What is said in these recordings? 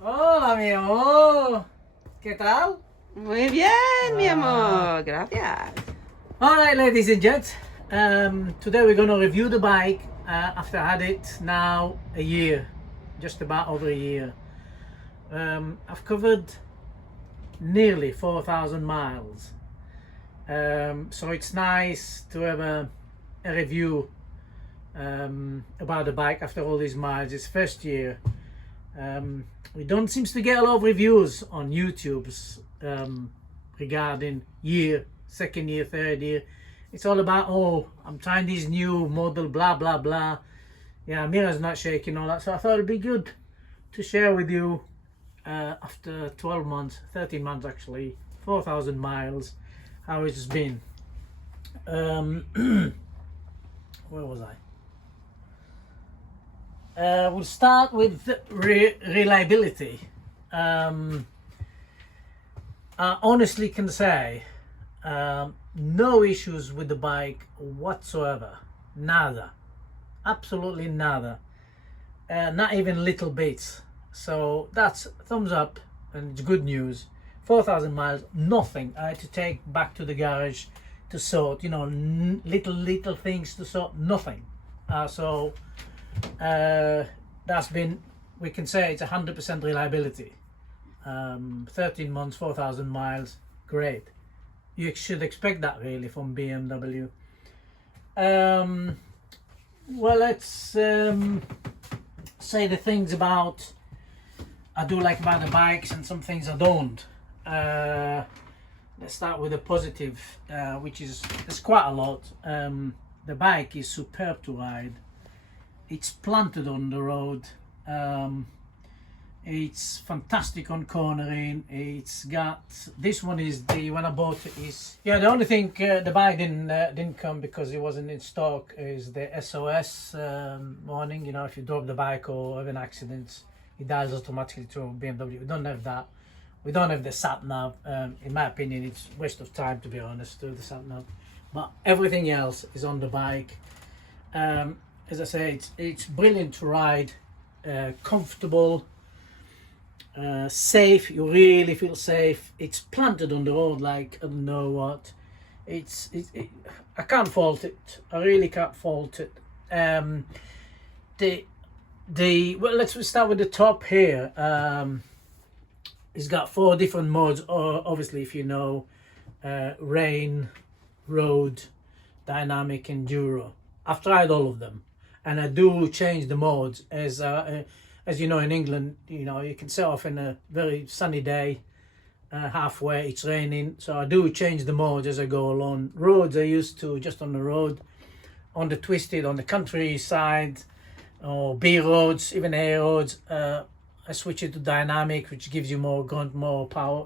Hola, mi amor. ¿Qué tal? Muy bien, mi amor. Gracias. All right, ladies and gents. Today we're going to review the bike after I had it now a year, just about over a year. I've covered nearly 4,000 miles. So it's nice to have a review about the bike after all these miles. It's first year. We don't seem to get a lot of reviews on YouTube's regarding year, second year, third year. It's all about, oh, I'm trying this new model, blah blah blah. Yeah, Mira's not shaking, all that. So I thought it'd be good to share with you after 12 months, 13 months actually, 4,000 miles, how it's been. Where was I? We'll start with reliability. I honestly can say no issues with the bike whatsoever. Nada. Absolutely nada. Not even little bits. So that's thumbs up and it's good news. 4,000 miles, nothing. I had to take back to the garage to sort, little things to sort, nothing. So that's been, we can say it's 100% reliability. 13 months, 4,000 miles, great. You should expect that really from BMW. Well, let's say the things about I do like about the bikes and some things I don't. Let's start with the positive, which is there's quite a lot. The bike is superb to ride. It's planted on the road. It's fantastic on cornering. It's got, this one is the, when I bought it is, yeah, the only thing the bike didn't come because it wasn't in stock is the SOS warning. If you drop the bike or have an accident, it dials automatically to BMW. We don't have that. We don't have the sat nav. In my opinion, it's a waste of time, to be honest, to do the sat nav. But everything else is on the bike. As I say, it's brilliant to ride, comfortable, safe. You really feel safe. It's planted on the road like I don't know what. I can't fault it. I really can't fault it. Well, let's start with the top here. It's got 4 different modes. Obviously, if you know, rain, road, dynamic, enduro. I've tried all of them. And I do change the modes as you know, in England, you can set off in a very sunny day, halfway it's raining, so I do change the modes as I go along. Roads I used to just on the road, on the twisted, on the countryside, or B roads, even A roads. I switch it to dynamic, which gives you more grunt, more power,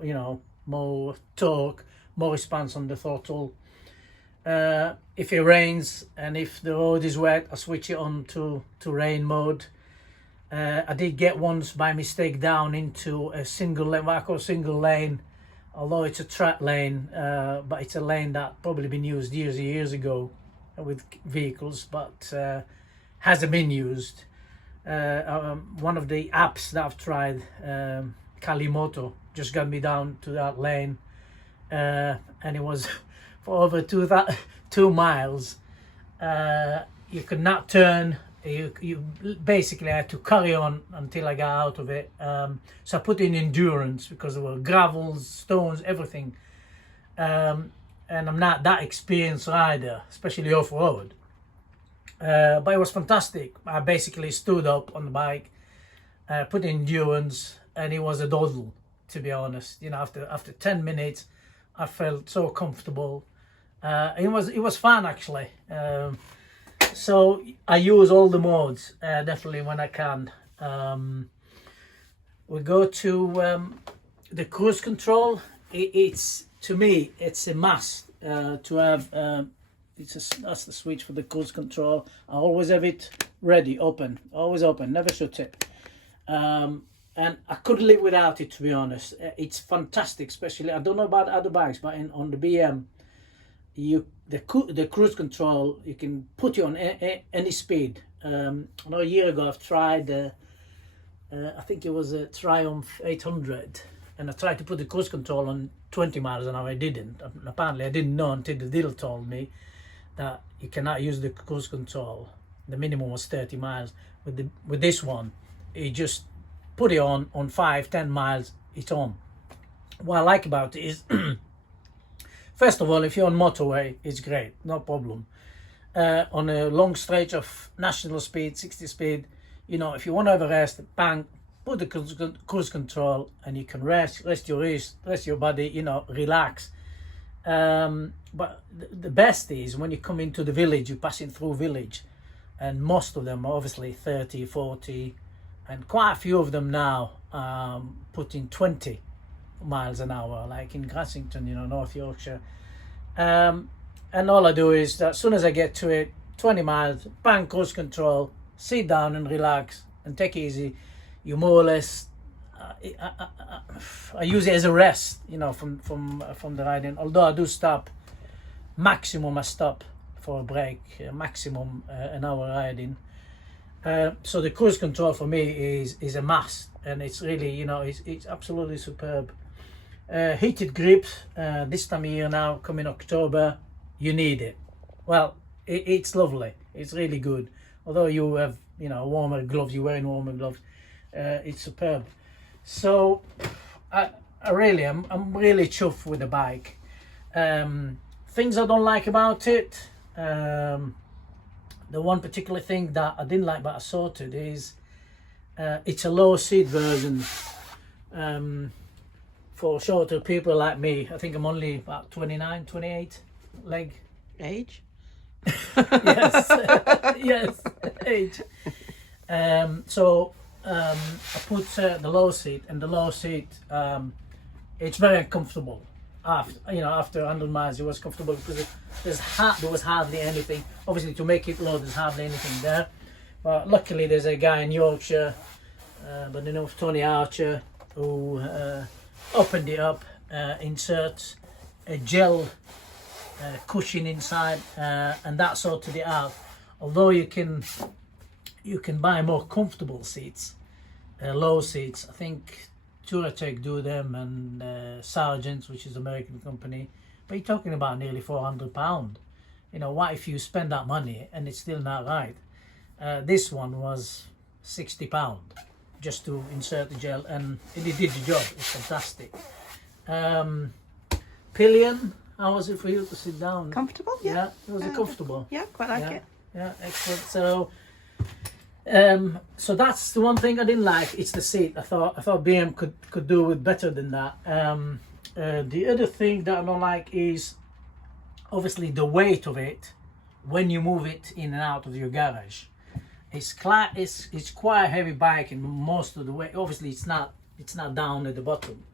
more torque, more response on the throttle. If it rains and if the road is wet, I switch it on to rain mode. I did get once by mistake down into a single lane, what I call single lane, although it's a track lane, but it's a lane that probably been used years and years ago with vehicles, but hasn't been used. One of the apps that I've tried, Kalimoto, just got me down to that lane, and it was for over 2 miles. You could not turn. You basically had to carry on until I got out of it. So I put in endurance because there were gravels, stones, everything. And I'm not that experienced rider, especially off-road. But it was fantastic. I basically stood up on the bike, put in endurance, and it was a doddle, to be honest. After 10 minutes, I felt so comfortable. It was fun actually. So I use all the modes definitely when I can. We go to the cruise control. It's to me it's a must to have. That's the switch for the cruise control. I always have it ready, open, always open, never shut it. And I couldn't live without it, to be honest. It's fantastic, especially I don't know about other bikes, but on the BM. The cruise control, you can put you on any speed. I know a year ago I've tried I think it was a Triumph 800, and I tried to put the cruise control on 20 miles an hour. I didn't. And apparently, I didn't know until the dealer told me that you cannot use the cruise control. The minimum was 30 miles. With this one, you just put it on 5-10 miles, it's on. What I like about it is, first of all, if you're on motorway, it's great, no problem. On a long stretch of national speed, 60 speed, you know, if you want to have a rest, bang, put the cruise control, and you can rest your wrist, rest your body, you know, relax. But the best is when you come into the village, you're passing through village, and most of them are obviously 30, 40, and quite a few of them now putting 20 miles an hour, like in Grassington, you know, North Yorkshire. And all I do is, as soon as I get to it, 20 miles, bang, cruise control, sit down and relax and take it easy. You more or less, I use it as a rest, you know, from the riding. Although I do stop, maximum I stop for a break, maximum an hour riding. So the cruise control for me is a must, and it's really, you know, it's absolutely superb. Heated grips, this time of year now, coming October, you need it. Well, it's lovely. It's really good. Although you have, you know, warmer gloves, you're wearing warmer gloves, it's superb. So I'm really chuffed with the bike. Things I don't like about it, the one particular thing that I didn't like but I sorted is it's a low seat version. For shorter people like me, I think I'm only about 29, 28 leg. Age? Yes, yes, age. So I put the low seat, and the low seat, it's very uncomfortable. After 100 miles, it was comfortable because there was hardly anything. Obviously, to make it low, there's hardly anything there. But luckily, there's a guy in Yorkshire, by the name of Tony Archer, who opened it up, inserts a gel cushion inside, and that sorted it out. Although you can buy more comfortable seats, low seats. I think Touratech do them, and Sargent's, which is an American company. But you're talking about nearly £400. You know, what if you spend that money and it's still not right? This one was £60 just to insert the gel, and it did the job. It's fantastic. Pillion, how was it for you to sit down? Comfortable? Yeah. It was comfortable. Yeah, quite like it. Yeah, excellent. So that's the one thing I didn't like. It's the seat. I thought BM could do with better than that. The other thing that I don't like is obviously the weight of it when you move it in and out of your garage. It's quite a heavy bike, and most of the weight, obviously it's not down at the bottom,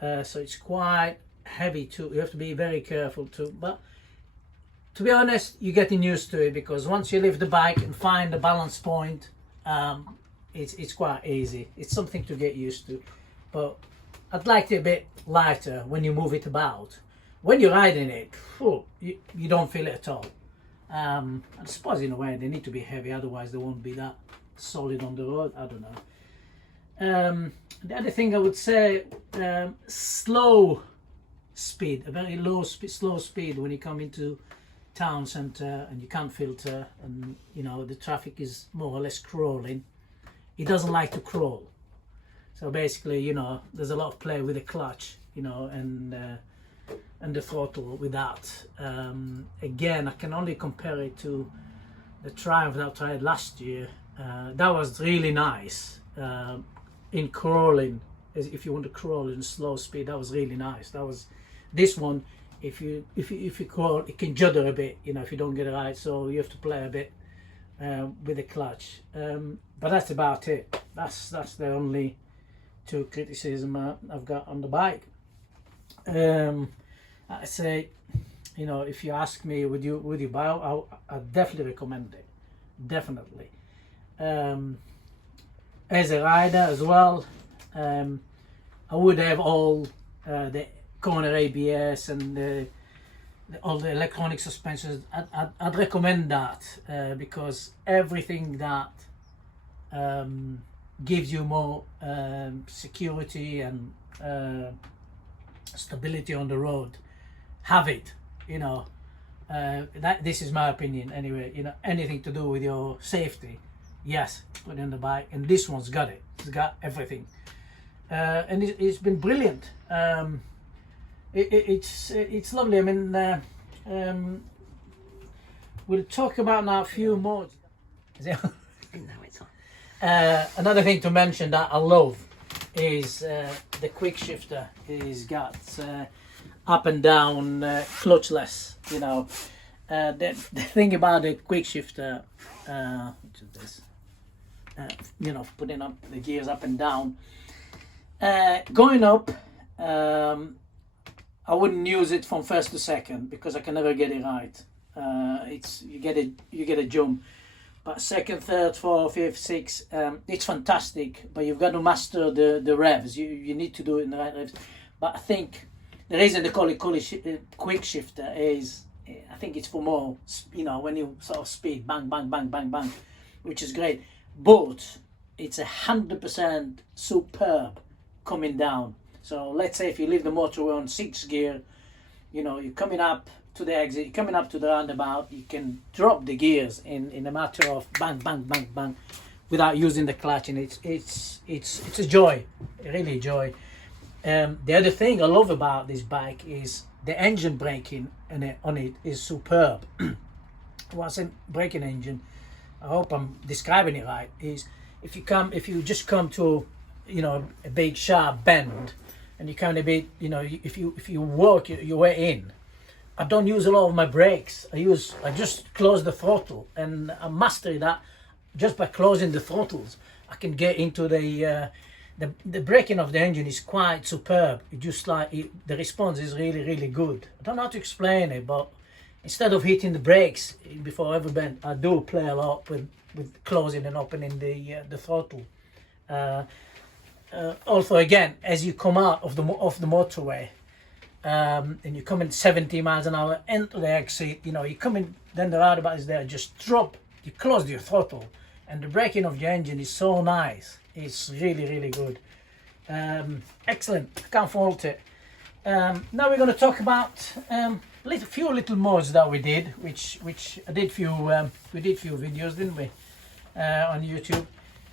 so it's quite heavy too. You have to be very careful too. But to be honest, you're getting used to it, because once you lift the bike and find the balance point, it's quite easy. It's something to get used to. But I'd like it a bit lighter when you move it about. When you're riding it, you don't feel it at all. I suppose in a way they need to be heavy, otherwise they won't be that solid on the road. I don't know. The other thing I would say, slow speed, a very slow speed when you come into town centre and you can't filter, and you know the traffic is more or less crawling. He doesn't like to crawl, so basically, you know, there's a lot of play with the clutch, you know, and the throttle with that. Again, I can only compare it to the Triumph that I tried last year. That was really nice in crawling. If you want to crawl in slow speed, that was really nice. That was this one. If you crawl, it can judder a bit, you know, if you don't get it right. So you have to play a bit with the clutch. But that's about it. That's the only two criticism I've got on the bike. I say, you know, if you ask me, would you buy? I definitely recommend it. Definitely. As a rider as well, I would have all the corner ABS and all the electronic suspensions. I'd recommend that because everything that gives you more security and stability on the road, have it. You know, this is my opinion anyway. You know, anything to do with your safety, yes, put it on the bike, and this one's got it. It's got everything, and it's been brilliant. It's lovely. I mean, we'll talk about now a few more. Is it? No, it's on. Another thing to mention that I love is the quick shifter. It's got up and down clutchless. You know, the thing about the quick shifter, which is this, you know, putting up the gears up and down, going up. I wouldn't use it from first to second because I can never get it right. You get a jump. But second, third, fourth, fifth, sixth, it's fantastic. But you've got to master the revs. You need to do it in the right revs. But I think the reason they call it quick shifter is, I think it's for more, you know, when you sort of speed, bang, bang, bang, bang, bang, which is great. But it's 100% superb coming down. So let's say if you leave the motorway on 6th gear, you know, you're coming up to the exit, you're coming up to the roundabout, you can drop the gears in a matter of bang, bang, bang, bang, without using the clutch, and it's a joy, really a joy. The other thing I love about this bike is the engine braking on it is superb. When I say braking engine, I hope I'm describing it right, is if you just come to, you know, a big sharp bend, and you kind of bit, you know, if you work your way in, I don't use a lot of my brakes. I just close the throttle, and I master that just by closing the throttles. I can get into the braking of the engine is quite superb. It just like the response is really, really good. I don't know how to explain it, but instead of hitting the brakes before every bend, I do play a lot with closing and opening the throttle. Also, again, as you come out of the motorway, and you come in 70 miles an hour into the exit, you know, you come in, then the roundabout is there, just drop, you close your throttle, and the braking of your engine is so nice. It's really, really good. Excellent, I can't fault it. Now we're going to talk about few little mods that we did, which I did we did few videos, didn't we, on YouTube.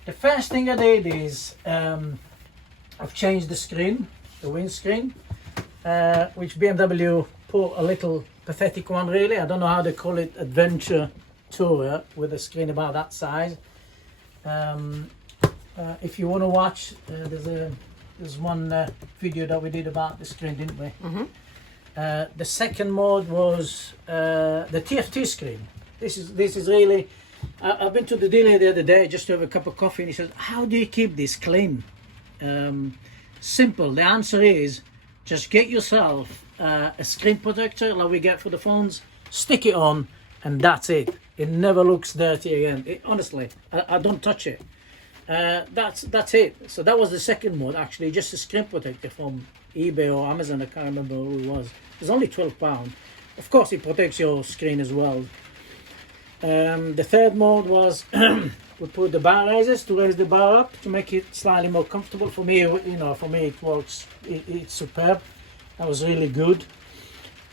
The first thing I did is I've changed the screen, the windscreen, which BMW put a little pathetic one, really. I don't know how they call it, adventure tourer with a screen about that size. If you want to watch, there's one video that we did about the screen, didn't we? Mm-hmm. The second mode was the TFT screen. This is really. I've been to the dealer the other day just to have a cup of coffee, and he says, "How do you keep this clean?" Simple. The answer is just get yourself a screen protector like we get for the phones, stick it on, and that's it. It never looks dirty again. Honestly, I don't touch it. That's it. So that was the second mode, actually, just a screen protector from eBay or Amazon. I can't remember who it was. It's only £12. Of course, it protects your screen as well. The third mode was we put the bar raisers to raise the bar up to make it slightly more comfortable. For me, for me it works. It's superb. That was really good.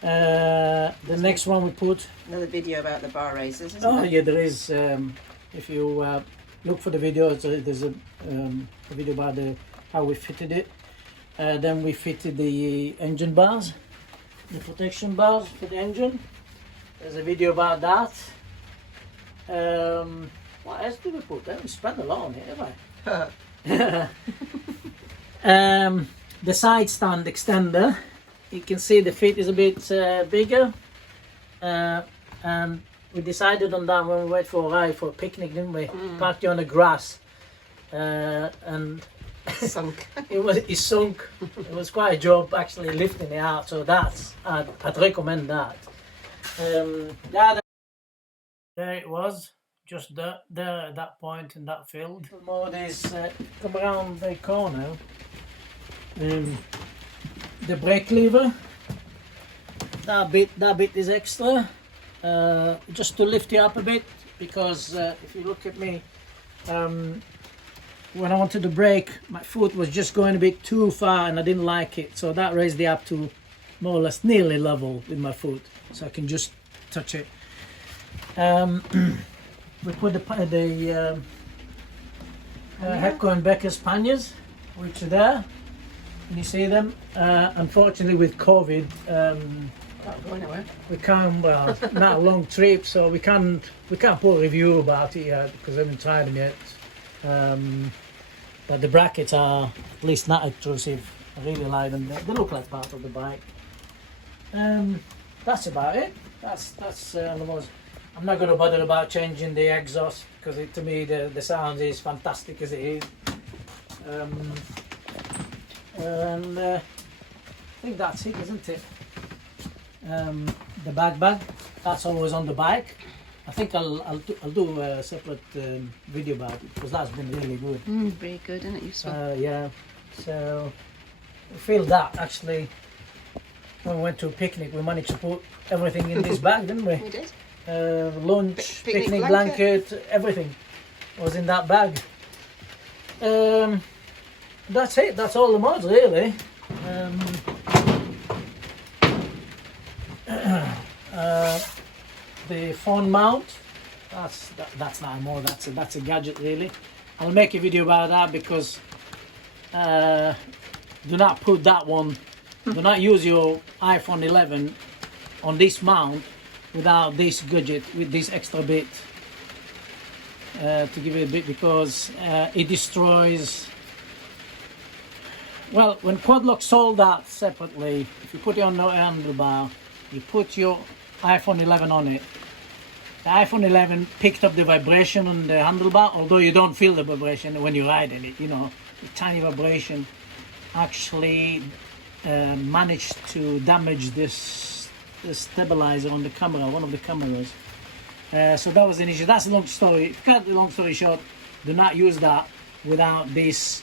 The next one we put another video about the bar raisers, isn't there? Yeah, there is. If you look for the video, there's a video about how we fitted it. Then we fitted the engine bars, the protection bars for the engine. There's a video about that. What else did we put there? We spent a lot on it, haven't we? The side stand extender. You can see the feet is a bit bigger. And we decided on that when we went for a ride for a picnic, didn't we? Parked it on the grass. And Sunk. it sunk. It was quite a job actually lifting it out. So I'd recommend that. There it was, just there at that point in that field. The mode is come around the corner. The brake lever, that bit is extra, just to lift you up a bit, because if you look at me, when I wanted to brake, my foot was just going a bit too far and I didn't like it. So that raised it up to more or less nearly level with my foot. So I can just touch it. We put the Hepco and Becker's panniers, which are there. Can you see them? Unfortunately with COVID, Not going nowhere. we can't, well, not a long trip, so we can't put a review about it yet because I haven't tried them yet. But the brackets are at least not intrusive. I really like them. They look like part of the bike. That's about it. That's almost. I'm not going to bother about changing the exhaust because to me the sound is fantastic as it is. And I think that's it, isn't it? The bag, that's always on the bike. I think I'll do a separate video about it because that's been really good. Very good, isn't it? Useful. Yeah, so I feel that actually when we went to a picnic we managed to put everything in this bag, didn't we? We did. Lunch, Picnic picnic blanket. blanket, everything was in that bag. That's it, that's all the mods really. The phone mount, that's not a mod, that's a gadget really. I'll make a video about that because do not put that one, do not use your iPhone 11 on this mount without this gadget with this extra bit to give it a bit because it destroys. Well, when Quadlock sold that separately, if you put it on the handlebar, you put your iPhone 11 on it. The iPhone 11 picked up the vibration on the handlebar, although you don't feel the vibration when you ride in it, you know. The tiny vibration actually managed to damage this stabilizer on the camera, one of the cameras. So that was an issue. That's a long story. If you cut the long story short, do not use that without this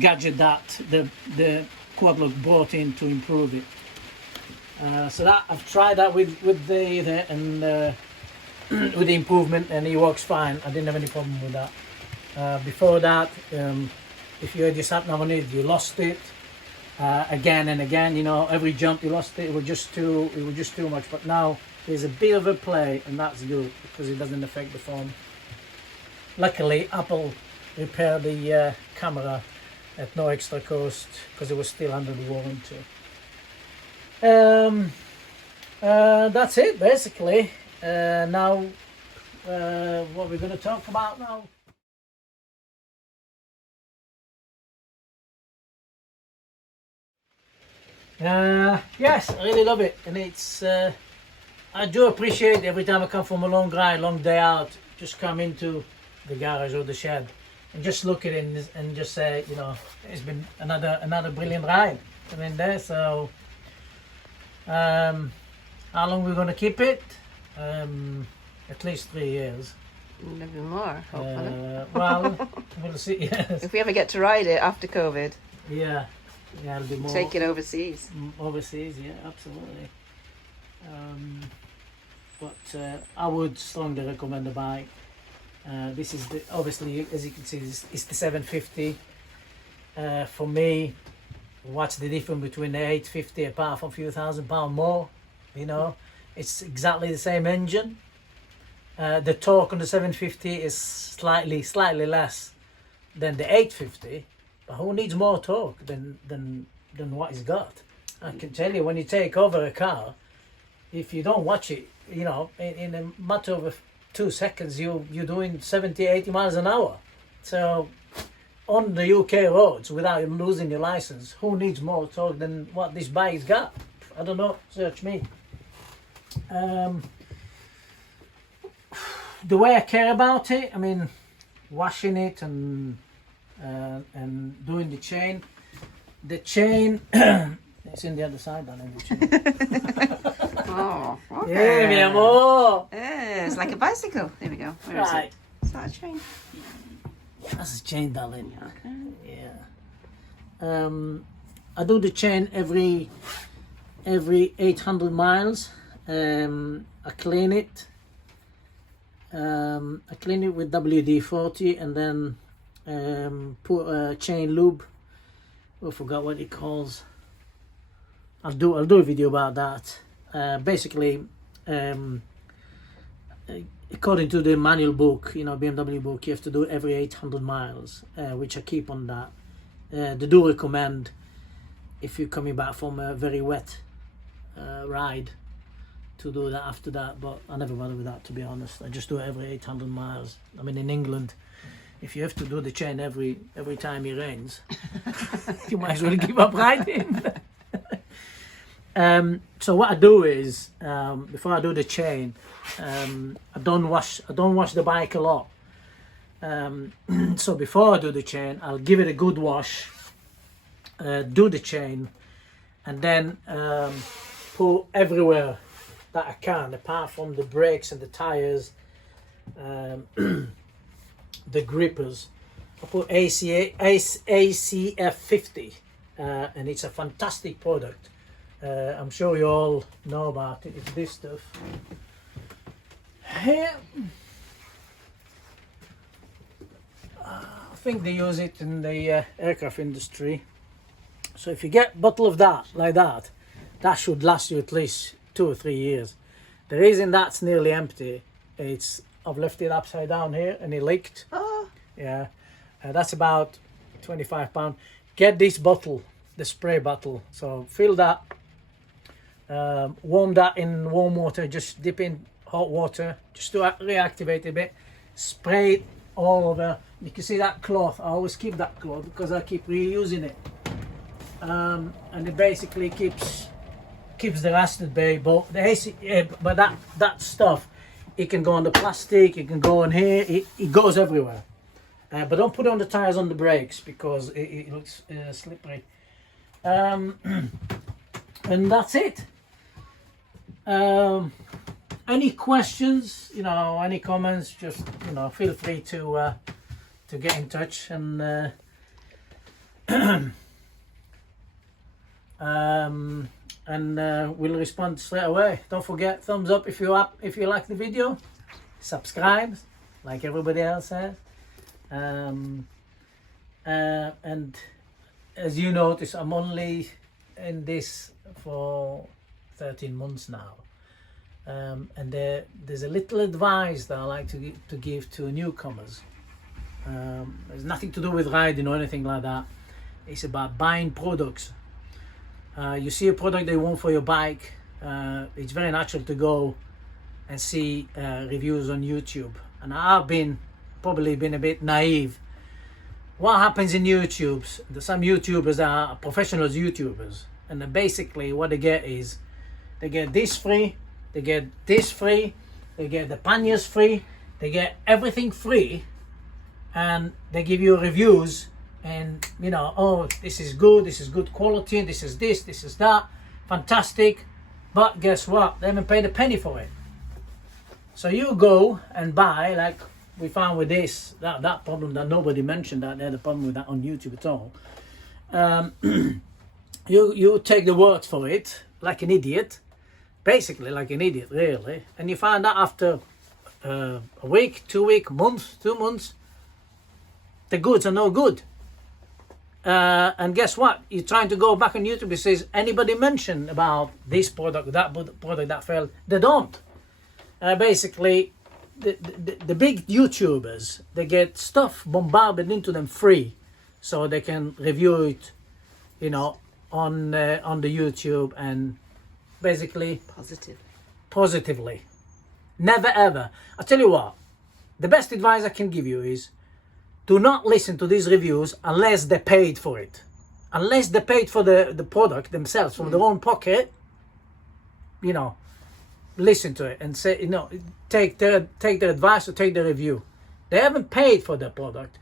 gadget that the Quadlock brought in to improve it. So that I've tried that with the and with the improvement, and it works fine. I didn't have any problem with that. Before that, if you had your sat nav on it, you lost it again and again. You know, every jump you lost it. It was just too much. But now there's a bit of a play, and that's good because it doesn't affect the phone. Luckily, Apple repaired the camera at no extra cost because it was still under the warranty. That's it basically. Now what we're going to talk about now. Yes, I really love it, and it's I do appreciate every time I come from a long ride, long day out, just come into the garage or the shed and just look at it and just say, you know, it's been another brilliant ride. I mean, there. So how long we're going to keep it? At least 3 years. Maybe more, hopefully. Well, we'll see. Yes. If we ever get to ride it after COVID, Yeah, it'll be more. take it overseas. Overseas, yeah, absolutely. But I would strongly recommend the bike. This is obviously, as you can see, it's the 750. For me, what's the difference between the 850 apart from a few £1,000 more? You know, it's exactly the same engine. The torque on the 750 is slightly less than the 850, but who needs more torque than what it's got? I can tell you, when you take over a car, if you don't watch it, you know, in a matter of 2 seconds, you're doing 70, 80 miles an hour. So on the UK roads, without losing your license, who needs more torque than what this bike's got? I don't know, search me. The way I care about it, I mean, washing it and doing the chain. The chain, it's in the other side, darling. Oh, okay. Yeah, mi amor. Yeah, it's like a bicycle. There we go. Where is Right. it? Is that a train? That's a chain, darling. Okay. Yeah. I do the chain every 800 miles. I clean it. I clean it with WD-40, and then put a chain lube. I forgot what it calls. I'll do a video about that. Basically, according to the manual book, BMW book, you have to do every 800 miles, which I keep on that. They do recommend, if you're coming back from a very wet ride, to do that after that, but I never bother with that, to be honest. I just do it every 800 miles. I mean, in England, if you have to do the chain every time it rains, you might as well give up riding. So what I do is, before I do the chain, I don't wash the bike a lot. So before I do the chain, I'll give it a good wash, do the chain, and then put everywhere that I can, apart from the brakes and the tires, the grippers. I put ACF50, and it's a fantastic product. I'm sure you all know about it. It's this stuff here. I think they use it in the aircraft industry. So if you get a bottle of that, like that, that should last you at least 2 or 3 years. The reason that's nearly empty, I've left it upside down here and it leaked. Oh. Yeah, that's about £25. Get this bottle, the spray bottle. So fill that, warm that in warm water, just dip in hot water, just to reactivate a bit. Spray it all over. You can see that cloth. I always keep that cloth because I keep reusing it, and it basically keeps the rust at bay. But the AC, but that stuff, it can go on the plastic, it can go on here, it goes everywhere. But don't put it on the tires, on the brakes, because it looks slippery. And that's it. Any questions, any comments, just feel free to get in touch, and we'll respond straight away. Don't forget, thumbs up if you like the video, subscribe like everybody else has, and as you notice, I'm only in this for 13 months now, and there's a little advice that I like to give to newcomers. There's nothing to do with riding or anything like that. It's about buying products. You see a product that you want for your bike, it's very natural to go and see reviews on YouTube, and I've probably been a bit naive. What happens in YouTube's, some YouTubers are professional YouTubers, and then basically what they get is they get this free, they get this free, they get the panniers free, they get everything free, and they give you reviews, and oh, this is good quality, this is that, fantastic. But guess what? They haven't paid a penny for it. So you go and buy, like we found with this, that problem that nobody mentioned, that they had a problem with that on YouTube at all. You take the word for it like an idiot, basically like an idiot, really, and you find out after a week, 2 weeks, month, 2 months, the goods are no good. And guess what? You're trying to go back on YouTube. It says, anybody mention about this product, that product that failed? They don't. Basically, the big YouTubers, they get stuff bombarded into them free, so they can review it, on the YouTube, and basically positively. Never ever. I tell you what, the best advice I can give you is, do not listen to these reviews unless they paid for it. Unless they paid for the product themselves from their own pocket, listen to it and say, take their advice or take the review. They haven't paid for the product.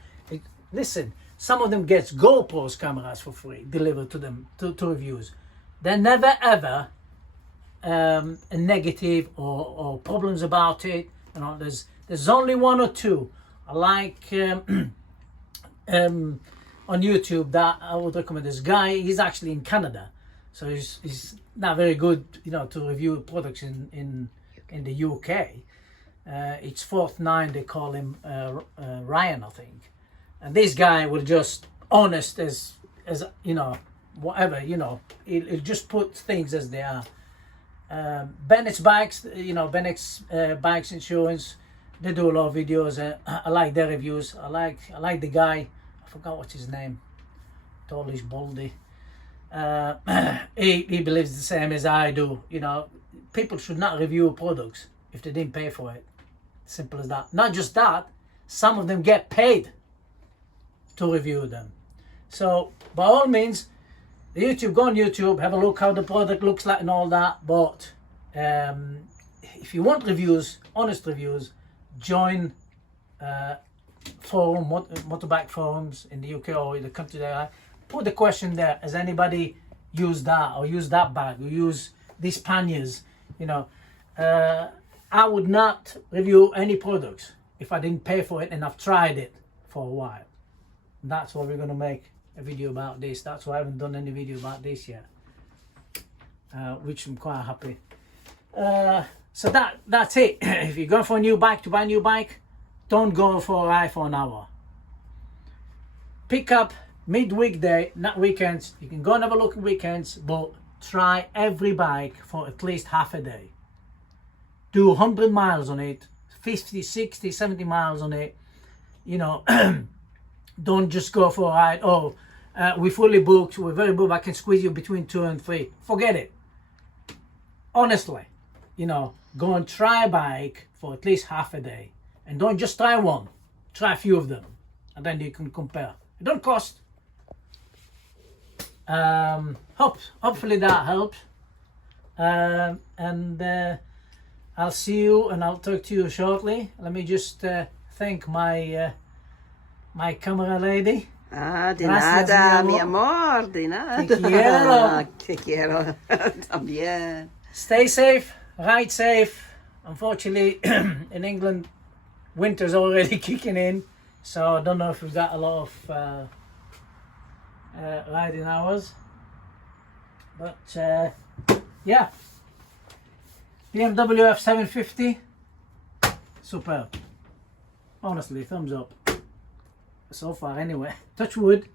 Listen, some of them gets GoPro's cameras for free delivered to them to reviews. They're never ever a negative or problems about it. There's only one or two. I like on YouTube that I would recommend. This guy, he's actually in Canada, so he's not very good, to review products in the UK. It's Fourth Nine, they call him, Ryan, I think. And this guy will just honest as you know, whatever, you know, he'll just put things as they are. Bennett's Bikes, you know, Bennett's Bikes Insurance, they do a lot of videos. I like their reviews. I like the guy, I forgot what's his name, tallish baldy. He believes the same as I do. You know, people should not review products if they didn't pay for it. Simple as that. Not just that, some of them get paid to review them. So by all means, go on YouTube, have a look how the product looks like and all that. But if you want reviews, honest reviews, join motorbike forums in the UK or in the country there. Put the question there: has anybody used that or used that bag or used these panniers? You know, I would not review any products if I didn't pay for it and I've tried it for a while. And that's why we're going to make a video about this. That's why I haven't done any video about this yet, which I'm quite happy. So that's it. If you're going for a new bike, to buy a new bike, don't go for a ride for an hour. Pick up mid-weekday, not weekends. You can go and have a look at weekends, but try every bike for at least half a day. Do 100 miles on it, 50, 60, 70 miles on it. You know, don't just go for a ride. Oh, we're fully booked, we're very booked, I can squeeze you between 2 and 3. Forget it. Honestly, you know, go and try a bike for at least half a day. And don't just try one, try a few of them. And then you can compare. It don't cost. Hopefully that helps. I'll see you and I'll talk to you shortly. Let me just thank my my camera lady. De nada, mi amor, de nada. Te quiero. Te quiero también. Stay safe, ride safe. Unfortunately, in England, winter's already kicking in, so I don't know if we've got a lot of riding hours. But yeah, BMW F750, superb. Honestly, thumbs up. So far, anyway. Touch wood.